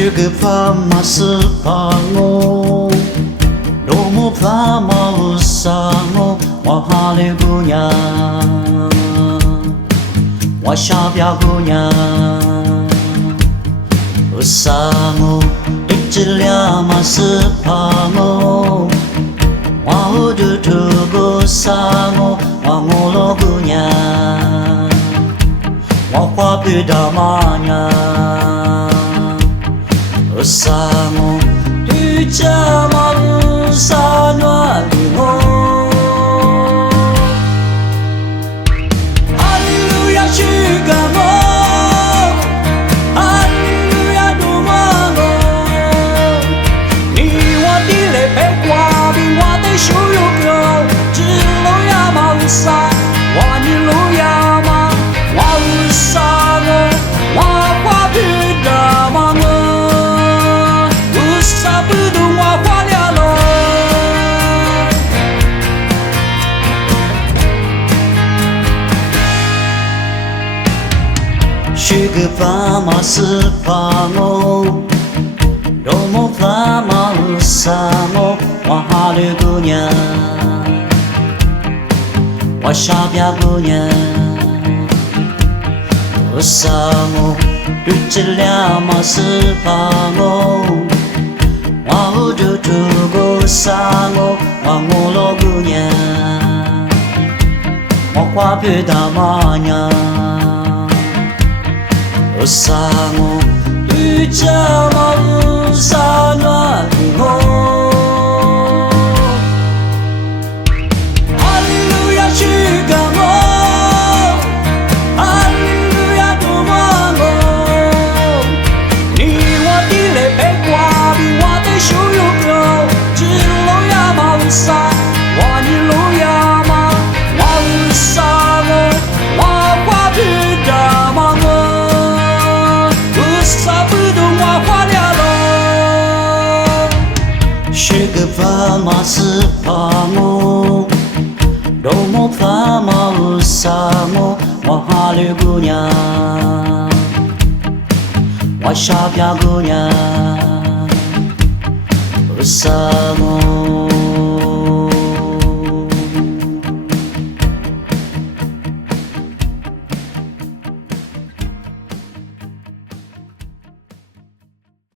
是个怕马是怕我，罗木怕马乌沙我，我哈里姑娘，我小表姑娘，乌沙我，一只两马是怕我，我嘟嘟个沙我罗姑娘，我花不到马娘。Bersama di jamal sana limo Haleluya syugamo Haleluya dumamo Ni wa di le pe kwa bi wa de shu yu go Zhi lo ya ma u sa Wa ni lo ya ma Wa u sa mo Wa wa bi da ma mo不懂我花了咯，是个怕马是怕我，罗木怕马乌沙我，我哈里姑娘，我小表姑娘，乌沙我，对这两马是怕我。我嘟嘟个沙我罗姑娘，我花不到马娘，我沙我对着马沙暖我。哈利路亚去干我，哈利路亚多么我，你我的泪被刮比我。修有个，只路亚马乌沙，我你路亚马，我乌沙我，我花不达马我，乌沙不懂我花了咯。是个怕马是怕我，罗木怕马乌沙我，我哈里姑娘，我小表姑娘。Bersama